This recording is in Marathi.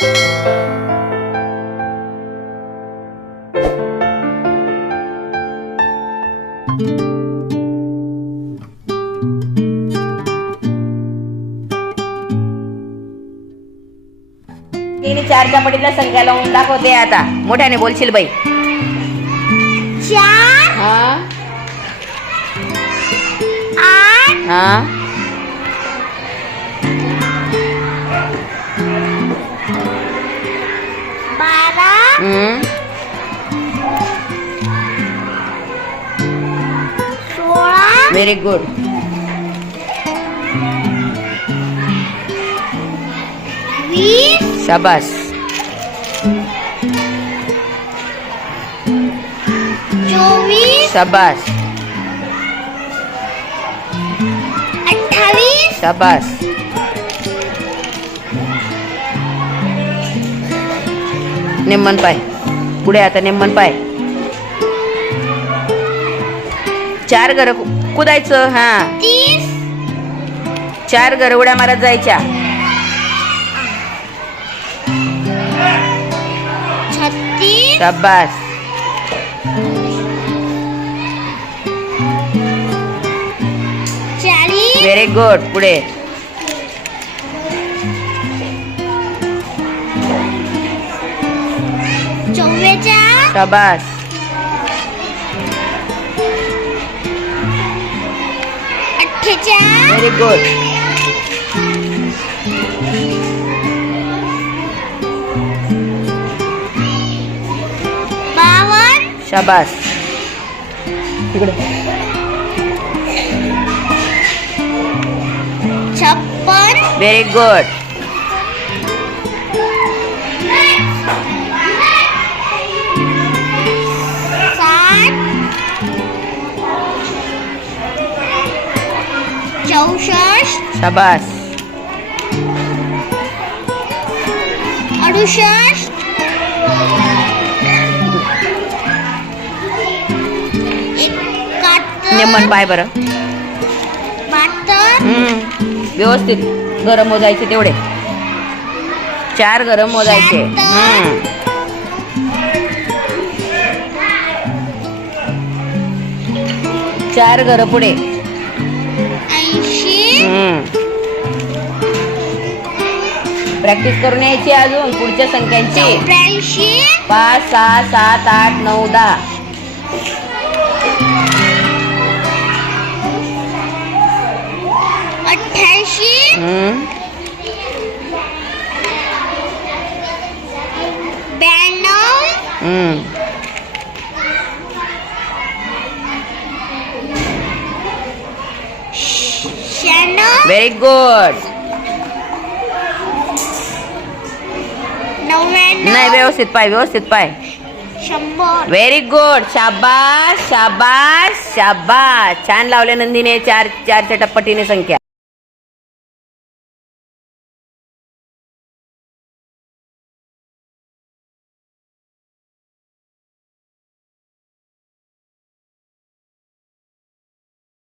तिने चारच्या पटीला संख्या लावून दाखवते आता. मोठ्याने बोलशील बाई. चार? हा? आठ? हा? बारा हम्म. सोळा व्हेरी गुड वीस शाबास चोवीस शाबास अठ्ठावीस शाबास निम्मन पाय. पुढे आता निम्मन पाय. चार घर कुदायचं हा. चार घर उड्या मारत जायच्या. शाबास. चाळीस. व्हेरी गुड पुढे. चव्वेचाळ शाबास अठ्ठेचाळ व्हेरी गुड बावन्न शाबास तिकडे छप्पन व्हेरी गुड चौसष्ट. शाबास. अडुसष्ट. निम्मन पाय बरं. बहात्तर. हम्म. व्यवस्थित. गरम मोजायचे तेवढे. चार गरम मोजायचे. हम्म. चार घर पुढे. प्रॅक्टिस करून यायची अजून पुढच्या संख्यांची. पाच सहा सात आठ नऊ दहा. अठ्ठ्याऐंशी. हम्म. ब्याण्णव हम्म. शहाण्णव व्हेरी गुड नाही व्यवस्थित पाय व्यवस्थित पाय. शंभर. व्हेरी गुड शाबास शाबास शाबास. छान लावले नंदीने चार चारच्या टप्पटीने संख्या.